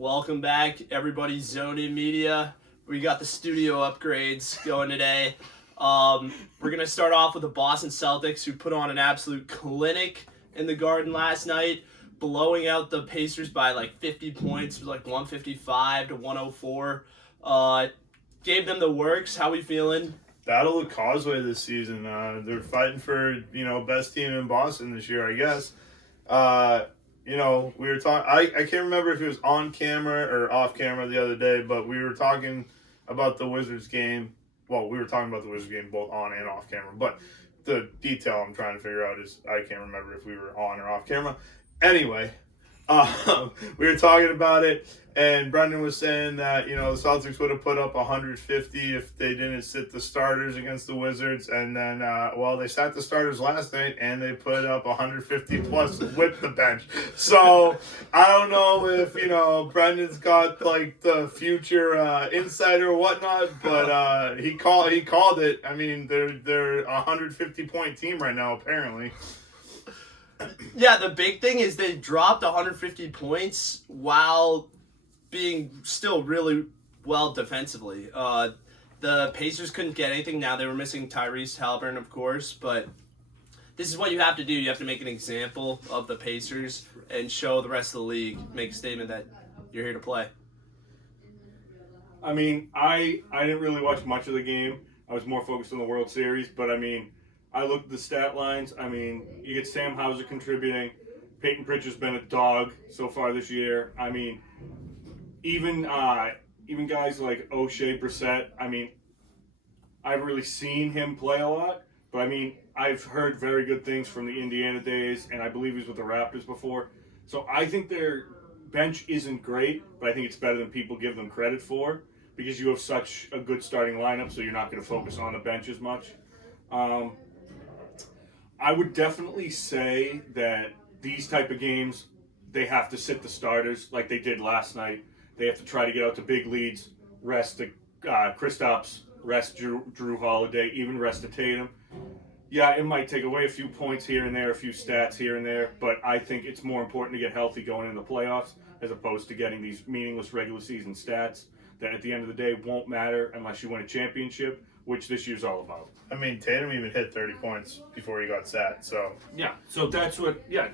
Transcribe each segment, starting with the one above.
Welcome back, everybody. Zone In Media. We got the studio upgrades going today. We're gonna start off with the Boston Celtics, who put on an absolute clinic in the Garden last night, blowing out the Pacers by like 50 points. It was like 155 to 104. Gave them the works. How we feeling? Battle of Causeway this season. They're fighting for best team in Boston this year, I guess. We were talking. I can't remember if it was on camera or off camera the other day, but we were talking about the Wizards game. Well, we were talking about the Wizards game both on and off camera, but the detail I'm trying to figure out is I can't remember if we were on or off camera. Anyway, we were talking about it, and Brendan was saying that the Celtics would have put up 150 if they didn't sit the starters against the Wizards, and then they sat the starters last night and they put up 150 plus with the bench. So I don't know if Brendan's got like the future insider or whatnot, but he called it. I mean, they're a 150 point team right now apparently. Yeah, the big thing is they dropped 150 points while being still really well defensively. The Pacers couldn't get anything. Now they were missing Tyrese Haliburton, of course, but this is what you have to do. You have to make an example of the Pacers and show the rest of the league, make a statement that you're here to play. I mean, I didn't really watch much of the game. I was more focused on the World Series, but I mean, I looked at the stat lines. I mean, you get Sam Hauser contributing. Peyton Pritchard's been a dog so far this year. I mean, even guys like O'Shea Brissett, I mean, I haven't really seen him play a lot, but I mean, I've heard very good things from the Indiana days, and I believe he was with the Raptors before. So I think their bench isn't great, but I think it's better than people give them credit for because you have such a good starting lineup, so you're not going to focus on the bench as much. I would definitely say that these type of games, they have to sit the starters like they did last night. They have to try to get out to big leads, rest the Kristaps, rest Drew Holiday, even rest the Tatum. Yeah, it might take away a few points here and there, a few stats here and there, but I think it's more important to get healthy going into the playoffs as opposed to getting these meaningless regular season stats that at the end of the day won't matter unless you win a championship, which this year's all about. I mean, Tatum even hit 30 points before he got sat, so... Yeah, so that's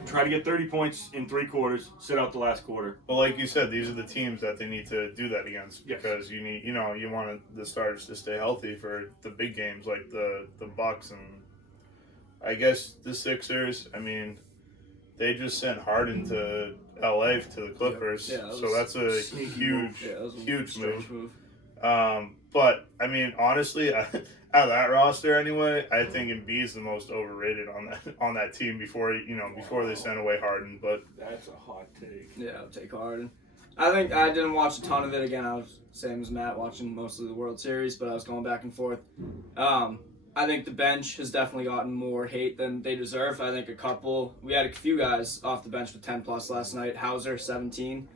try to get 30 points in 3 quarters, sit out the last quarter. Well, like you said, these are the teams that they need to do that against because Yes. you need, you want the starters to stay healthy for the big games like the Bucks and I guess the Sixers. I mean, they just sent Harden to LA to the Clippers, so that's a huge move. But I mean, honestly, out of that roster anyway, I think Embiid's the most overrated on that team before they sent away Harden. But That's a hot take. Yeah, I'll take Harden. I think I didn't watch a ton of it. Again, I was same as Matt, watching mostly the World Series, but I was going back and forth. I think the bench has definitely gotten more hate than they deserve. I think we had a few guys off the bench with 10 plus last night. Hauser, 17.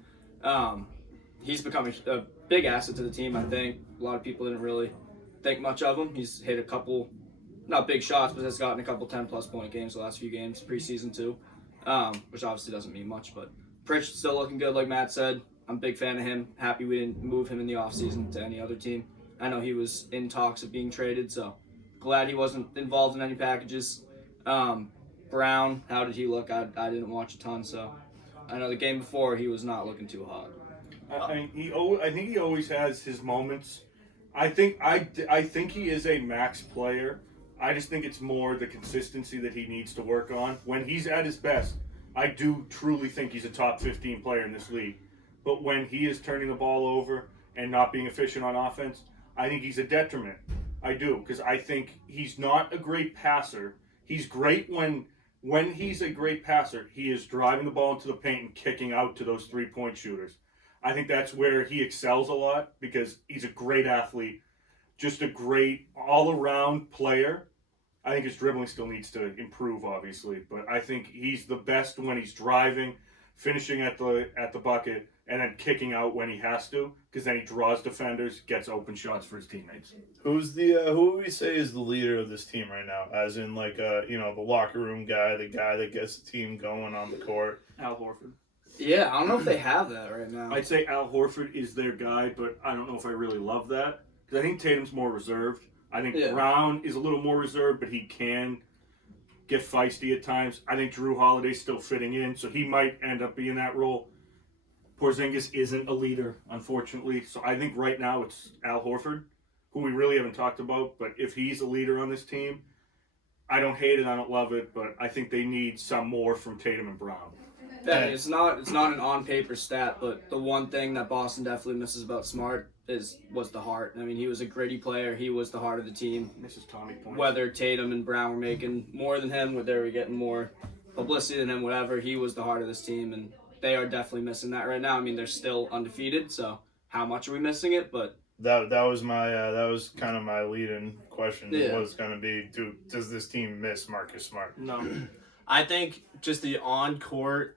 He's become a big asset to the team, I think. A lot of people didn't really think much of him. He's hit a couple, not big shots, but has gotten a couple 10 plus point games the last few games, preseason too, which obviously doesn't mean much, but Pritchard's still looking good, like Matt said. I'm a big fan of him. Happy we didn't move him in the offseason to any other team. I know he was in talks of being traded, so glad he wasn't involved in any packages. Brown, how did he look? I didn't watch a ton, so I know the game before he was not looking too hot. I think he always has his moments. I think he is a max player. I just think it's more the consistency that he needs to work on. When he's at his best, I do truly think he's a top 15 player in this league. But when he is turning the ball over and not being efficient on offense, I think he's a detriment. I do, because I think he's not a great passer. He's great when he's a great passer, he is driving the ball into the paint and kicking out to those 3-point shooters. I think that's where he excels a lot because he's a great athlete, just a great all-around player. I think his dribbling still needs to improve, obviously, but I think he's the best when he's driving, finishing at the bucket, and then kicking out when he has to, because then he draws defenders, gets open shots for his teammates. who would we say is the leader of this team right now? As in, like, the locker room guy, the guy that gets the team going on the court. Al Horford. Yeah, I don't know if they have that right now. I'd say Al Horford is their guy, but I don't know if I really love that. Because I think Tatum's more reserved. I think Brown is a little more reserved, but he can get feisty at times. I think Drew Holiday's still fitting in, so he might end up being that role. Porzingis isn't a leader, unfortunately. So I think right now it's Al Horford, who we really haven't talked about. But if he's a leader on this team, I don't hate it, I don't love it, but I think they need some more from Tatum and Brown. Yeah, it's not an on paper stat, but the one thing that Boston definitely misses about Smart was the heart. I mean, he was a gritty player. He was the heart of the team. Mrs. Tommy points. Whether Tatum and Brown were making more than him, whether they were getting more publicity than him, whatever, he was the heart of this team, and they are definitely missing that right now. I mean, they're still undefeated, so how much are we missing it? But that was my that was kind of my lead-in question. Yeah. Was going to be, does this team miss Marcus Smart? No. I think just the on-court,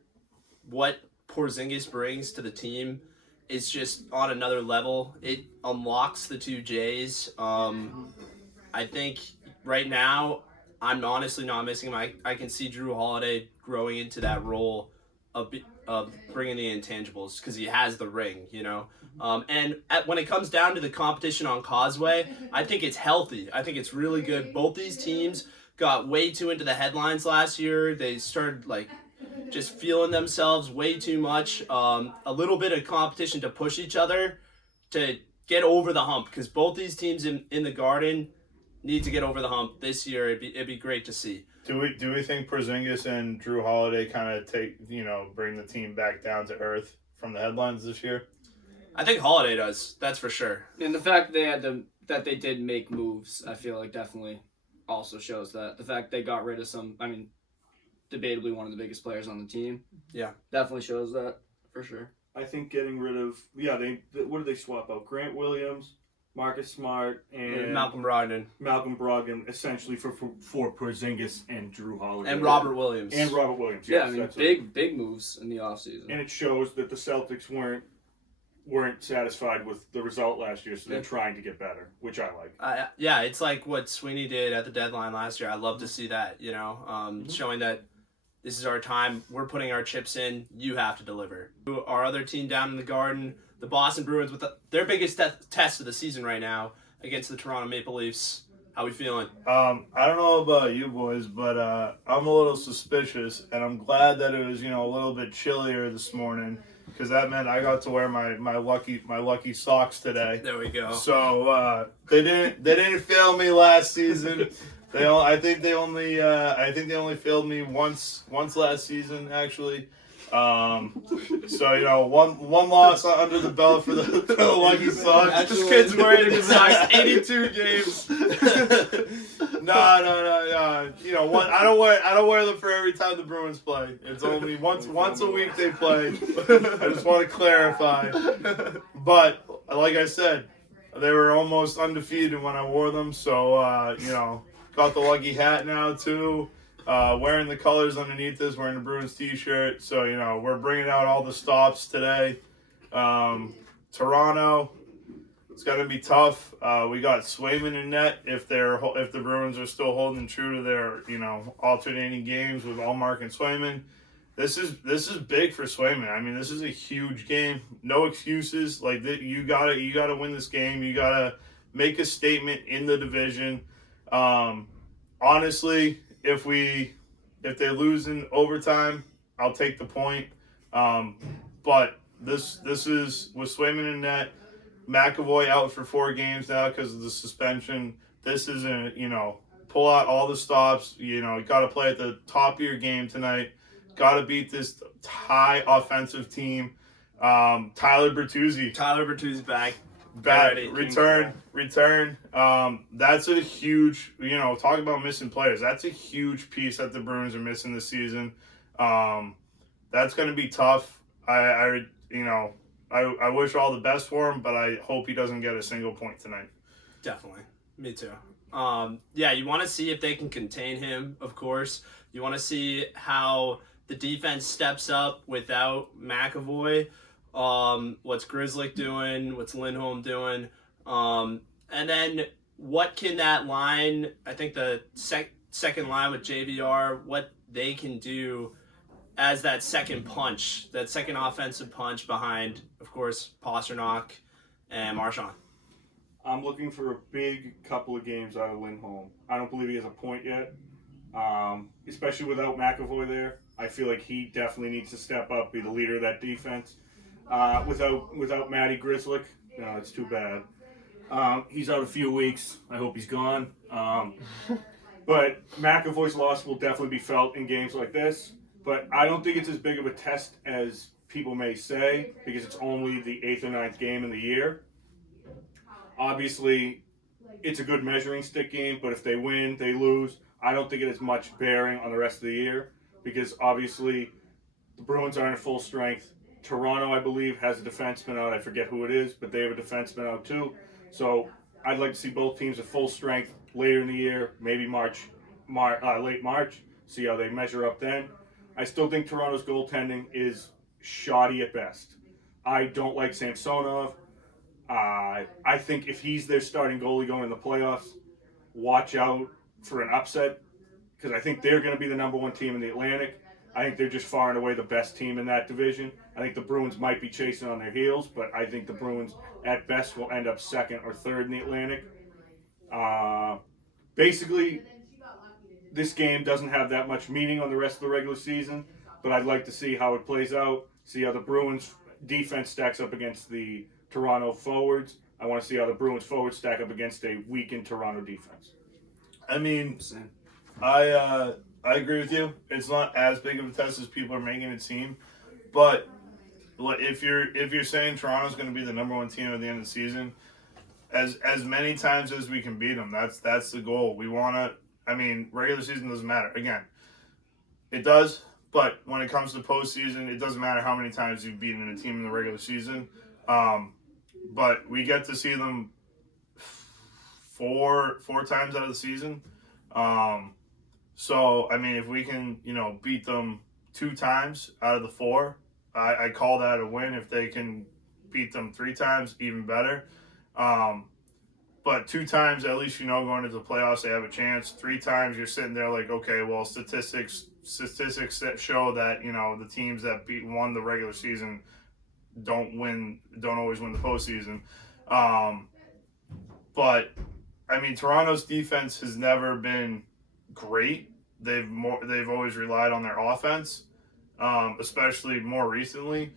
what Porzingis brings to the team is just on another level. It unlocks the two J's. I think right now, I'm honestly not missing him. I can see Drew Holiday growing into that role of bringing the intangibles because he has the ring, you know. And when it comes down to the competition on Causeway, I think it's healthy. I think it's really good. Both these teams got way too into the headlines last year. They started just feeling themselves way too much. A little bit of competition to push each other to get over the hump because both these teams in the Garden need to get over the hump this year. It'd be great to see. Do we think Porzingis and Drew Holiday kind of bring the team back down to earth from the headlines this year? I think Holiday does. That's for sure. And the fact that they did make moves, I feel like definitely also shows that. The fact they got rid of some, I mean, debatably one of the biggest players on the team. Yeah. Definitely shows that, for sure. I think getting rid of, what did they swap out? Grant Williams, Marcus Smart, and Malcolm Brogdon, essentially for Porzingis and Drew Holiday. and Robert Williams. Yes, Yeah, I mean, that's big moves in the offseason. And it shows that the Celtics weren't satisfied with the result last year, so they're trying to get better, which I like. Yeah, it's like what Sweeney did at the deadline last year. I love to see that, you know, showing that this is our time. We're putting our chips in. You have to deliver. Our other team down in the Garden, the Boston Bruins, with their biggest test of the season right now against the Toronto Maple Leafs. How we feeling? I don't know about you boys, but I'm a little suspicious, and I'm glad that it was a little bit chillier this morning because that meant I got to wear my lucky socks today. There we go. So they didn't fail me last season. I think they only failed me once last season actually. So one loss under the belt for the Lucky Sox. This kid's wearing his socks 82 games. No. I don't wear them for every time the Bruins play. It's only once a week they play. I just want to clarify. But like I said, they were almost undefeated when I wore them. So got the lucky hat now too. Wearing the colors underneath this, wearing the Bruins t-shirt. So, we're bringing out all the stops today. Toronto, it's going to be tough. We got Swayman in net if the Bruins are still holding true to their, alternating games with Allmark and Swayman. This is big for Swayman. I mean, this is a huge game. No excuses. You gotta win this game. You gotta make a statement in the division. Honestly, if they lose in overtime, I'll take the point. But this is with Swayman in net, McAvoy out for 4 games now because of the suspension. This isn't, pull out all the stops. You got to play at the top of your game tonight. Got to beat this high offensive team. Tyler Bertuzzi back. Return. That's a huge, talk about missing players. That's a huge piece that the Bruins are missing this season. That's going to be tough. I wish all the best for him, but I hope he doesn't get a single point tonight. Definitely. Me too. You want to see if they can contain him, of course. You want to see how the defense steps up without McAvoy. What's Grzelcyk doing? What's Lindholm doing? And then what can that line, I think the second line with JVR, what they can do as that second punch, that second offensive punch behind, of course, Pasternak and Marchand. I'm looking for a big couple of games out of Lindholm. I don't believe he has a point yet, especially without McAvoy there. I feel like he definitely needs to step up, be the leader of that defense. Without Matty Grzelcyk, it's too bad. He's out a few weeks. I hope he's gone. But McAvoy's loss will definitely be felt in games like this. But I don't think it's as big of a test as people may say, because it's only the 8th or 9th game in the year. Obviously, it's a good measuring stick game, but if they win, they lose. I don't think it has much bearing on the rest of the year, because obviously the Bruins aren't at full strength. Toronto, I believe, has a defenseman out. I forget who it is, but they have a defenseman out too. So I'd like to see both teams at full strength later in the year, maybe late March, see how they measure up then. I still think Toronto's goaltending is shoddy at best. I don't like Samsonov. I think if he's their starting goalie going in the playoffs, watch out for an upset, because I think they're going to be the number 1 team in the Atlantic. I think they're just far and away the best team in that division. I think the Bruins might be chasing on their heels, but I think the Bruins at best will end up 2nd or 3rd in the Atlantic. Basically, this game doesn't have that much meaning on the rest of the regular season, but I'd like to see how it plays out, see how the Bruins defense stacks up against the Toronto forwards. I want to see how the Bruins forwards stack up against a weakened Toronto defense. I mean, I agree with you. It's not as big of a test as people are making it seem, but if you're saying Toronto's going to be the number 1 team at the end of the season, as many times as we can beat them, that's the goal. We want to. I mean, regular season doesn't matter. Again, it does, but when it comes to postseason, it doesn't matter how many times you've beaten a team in the regular season. But we get to see them four times out of the season. So I mean, if we can, beat them 2 times out of the 4, I call that a win. If they can beat them 3 times, even better. But 2 times, at least going into the playoffs, they have a chance. 3 times, you're sitting there like, okay, well, statistics that show that the teams that won the regular season don't always win the postseason. But I mean, Toronto's defense has never been great. They've always relied on their offense, especially more recently.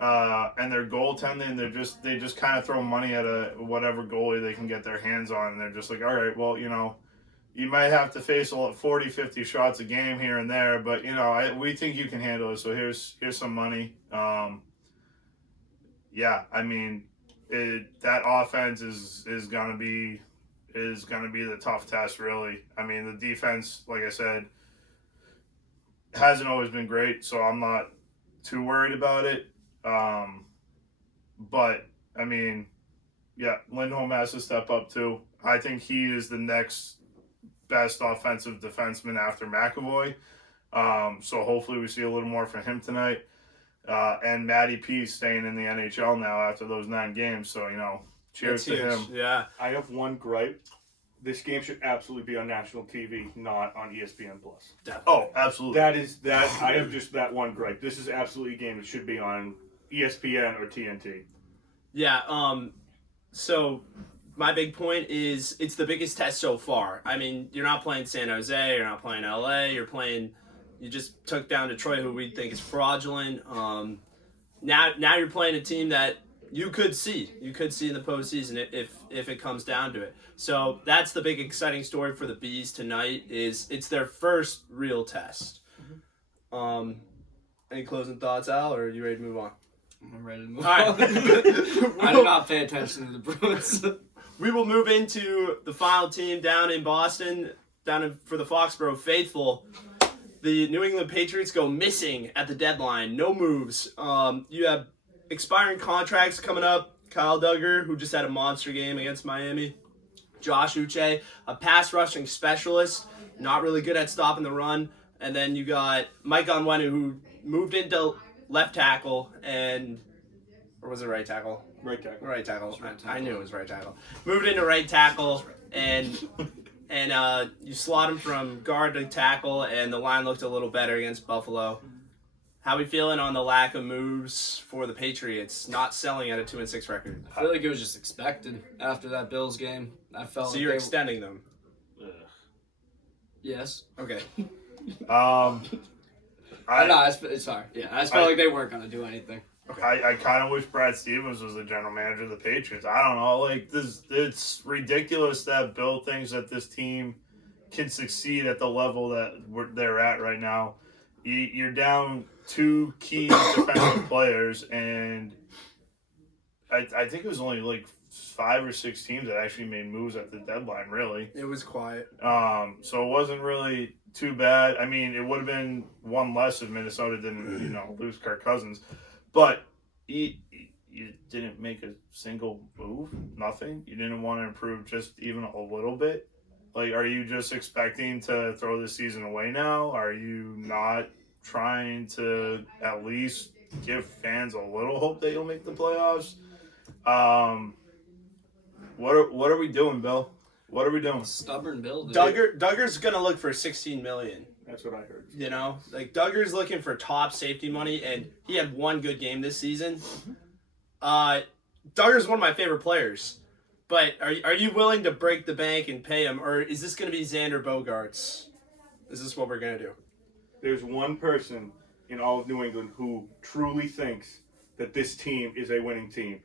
And their goaltending, they just kind of throw money at whatever goalie they can get their hands on, and they're just like, all right, well, you might have to face 40, 50 shots a game here and there, but we think you can handle it. So here's some money. Yeah, I mean, that offense is gonna be the tough test, really. I mean, the defense, like I said, hasn't always been great, so I'm not too worried about it. But I mean, yeah, Lindholm has to step up too. I think he is the next best offensive defenseman after McAvoy. So hopefully we see a little more from him tonight. And Matty P staying in the NHL now after those 9 games. So, cheers to him. Yeah. I have one gripe. This game should absolutely be on national TV, not on ESPN Plus. Oh, absolutely. I have just that one gripe. This is absolutely a game that should be on ESPN or TNT. Yeah, so my big point is it's the biggest test so far. I mean, you're not playing San Jose, you're not playing LA, you just took down Detroit, who we think is fraudulent. Now you're playing a team that you could see in the postseason if it comes down to it. So that's the big exciting story for the Bees tonight. It's their first real test. Any closing thoughts, Al, or are you ready to move on? I'm ready to move All right. on. I do not pay attention to the Bruins. We will move into the final team down in Boston, for the Foxborough faithful. The New England Patriots go missing at the deadline. No moves. You have expiring contracts coming up. Kyle Duggar, who just had a monster game against Miami. Josh Uche, a pass rushing specialist, not really good at stopping the run. And then you got Mike Onwenu, who moved into left tackle or was it right tackle? Right tackle. Right tackle. I knew it was right tackle. Moved into right tackle, and you slot him from guard to tackle, and the line looked a little better against Buffalo. How we feeling on the lack of moves for the Patriots, not selling at a 2-6 record? I feel like it was just expected after that Bills game. I felt So like you're extending them. Yes. Okay. Um, Sorry. Yeah, I just felt like they weren't gonna do anything. I kind of wish Brad Stevens was the general manager of the Patriots. I don't know. Like, it's ridiculous that Bill thinks that this team can succeed at the level that they're at right now. You're down 2 key defensive players, and I think it was only like 5 or 6 teams that actually made moves at the deadline, really. It was quiet. So it wasn't really too bad. I mean, it would have been one less if Minnesota didn't, lose Kirk Cousins. But you didn't make a single move, nothing. You didn't want to improve just even a little bit. Like, are you just expecting to throw the season away now? Are you not trying to at least give fans a little hope that you'll make the playoffs? What are we doing, Bill? What are we doing? Stubborn Bill. Dude. Duggar's gonna look for $16 million. That's what I heard. You know, like Duggar's looking for top safety money, and he had one good game this season. Duggar's one of my favorite players, but are you willing to break the bank and pay him, or is this gonna be Xander Bogaerts? Is this what we're gonna do? There's one person in all of New England who truly thinks that this team is a winning team,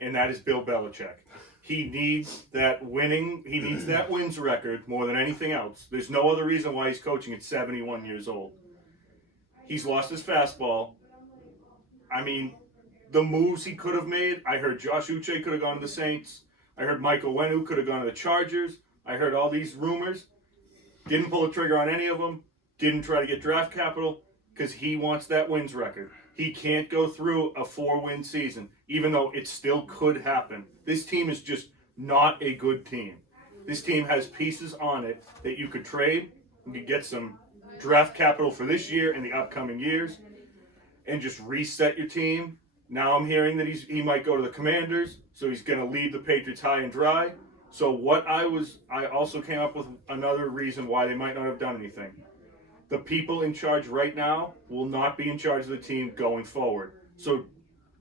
and that is Bill Belichick. He needs that wins record more than anything else. There's no other reason why he's coaching at 71 years old. He's lost his fastball. I mean, the moves he could have made, I heard Josh Uche could have gone to the Saints. I heard Michael Wenu could have gone to the Chargers. I heard all these rumors. Didn't pull the trigger on any of them. Didn't try to get draft capital because he wants that wins record. He can't go through a 4-win season, even though it still could happen. This team is just not a good team. This team has pieces on it that you could trade. You could get some draft capital for this year and the upcoming years and just reset your team. Now I'm hearing that he might go to the Commanders, so he's going to leave the Patriots high and dry. So I also came up with another reason why they might not have done anything. The people in charge right now will not be in charge of the team going forward. So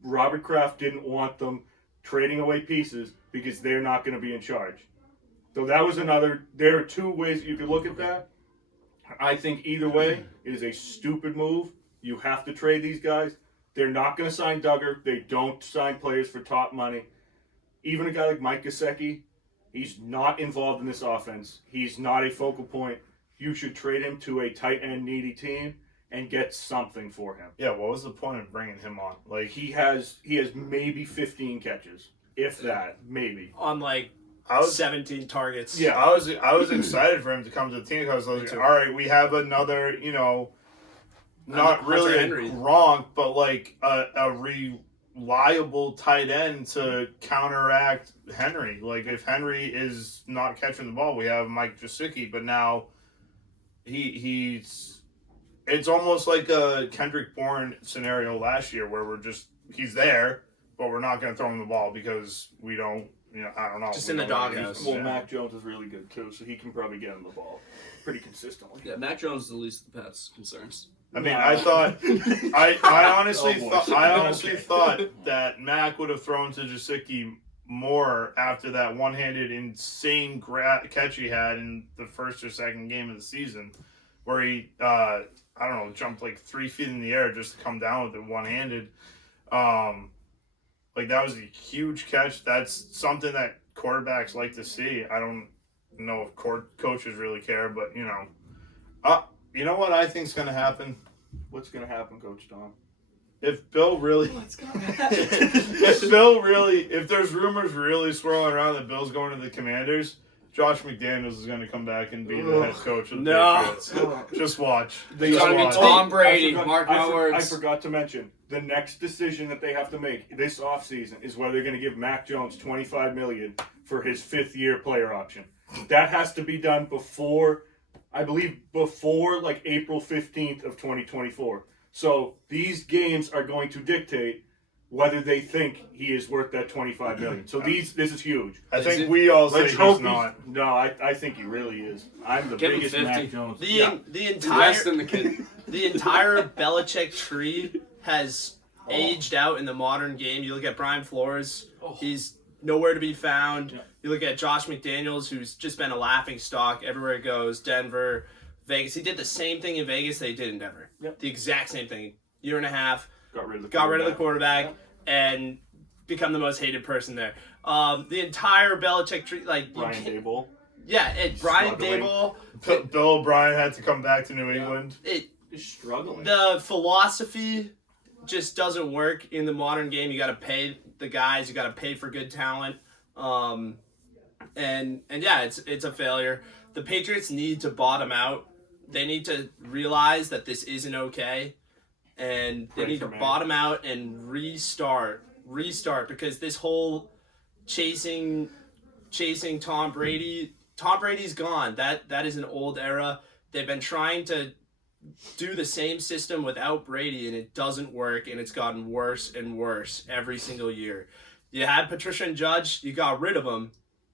Robert Kraft didn't want them trading away pieces because they're not going to be in charge. So that was there are 2 ways you could look at that. I think either way, it is a stupid move. You have to trade these guys. They're not going to sign Duggar. They don't sign players for top money. Even a guy like Mike Gesicki, he's not involved in this offense. He's not a focal point. You should trade him to a tight end needy team and get something for him. Yeah, what was the point of bringing him on? Like, he has maybe 15 catches, if that, maybe. On 17 targets. Yeah, I was excited for him to come to the team because I was like, all right, we have another, not really a Gronk, but like a reliable tight end to counteract Henry. Like, if Henry is not catching the ball, we have Mike Gesicki, but now it's almost like a Kendrick Bourne scenario last year where he's there, but we're not going to throw him the ball because we don't, I don't know. Just in the doghouse. Well, Mac Jones is really good too, so he can probably get him the ball pretty consistently. Yeah, Mac Jones is the least of the Pats' concerns. I mean, I thought, I honestly thought that Mac would have thrown to Gesicki more after that one-handed insane catch he had in the first or second game of the season, where he, jumped like 3 feet in the air just to come down with it one-handed. Like, that was a huge catch. That's something that quarterbacks like to see. I don't know if coaches really care, but, you know what I think is going to happen? What's going to happen, Coach Tom? If Bill really, What's going to happen? if there's rumors really swirling around that Bill's going to the Commanders, Josh McDaniels is going to come back and be the head coach of the Patriots. Just watch. He's going to be Tom Brady. Mark my words. I forgot to mention, the next decision that they have to make this offseason is whether they're going to give Mac Jones $25 million for his 5th-year player option. That has to be done before like April 15th of 2024. So these games are going to dictate whether they think he is worth that $25 million. So this is huge. I think we all say he's not. No, I think he really is. I'm the Give him biggest 50. Mac Jones. The entire Less than the kid. the entire Belichick tree has aged out in the modern game. You look at Brian Flores, he's nowhere to be found. Yeah. You look at Josh McDaniels, who's just been a laughing stock everywhere he goes. Denver, Vegas. He did the same thing in Vegas that he did in Denver. Yep. The exact same thing. Year and a half. Got rid of the quarterback and become the most hated person there. The entire Belichick tree, like Brian Daboll. Yeah, Brian Struggling. Daboll. Bill O'Brien had to come back to New England. He's struggling. The philosophy just doesn't work in the modern game. You got to pay the guys. You got to pay for good talent. And yeah, it's a failure. The Patriots need to bottom out. They need to realize that this isn't okay, and they need to bottom out and restart because this whole chasing Tom Brady. Tom Brady's gone. That is an old era. They've been trying to do the same system without Brady, and it doesn't work, and it's gotten worse and worse every single year. You had Patricia and Judge, you got rid of them,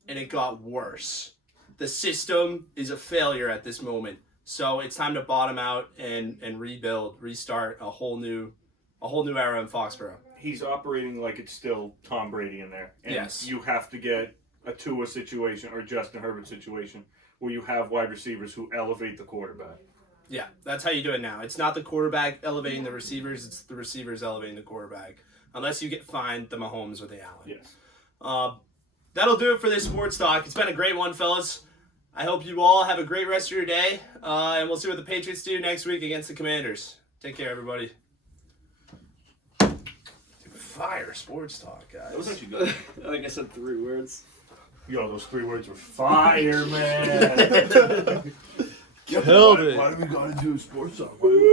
and it got worse. The system is a failure at this moment. So it's time to bottom out and rebuild, restart a whole new era in Foxborough. He's operating like it's still Tom Brady in there. And Yes. you have to get a Tua situation or Justin Herbert situation where you have wide receivers who elevate the quarterback. Yeah, that's how you do it now. It's not the quarterback elevating the receivers, it's the receivers elevating the quarterback. Unless you find the Mahomes or the Allen. Yes. That'll do it for this sports talk. It's been a great one, fellas. I hope you all have a great rest of your day, and we'll see what the Patriots do next week against the Commanders. Take care, everybody. Fire sports talk, guys. That was actually good. I think I said 3 words. Yo, those 3 words were fire, man. Killed it. Why do we gotta do sports talk? Why do we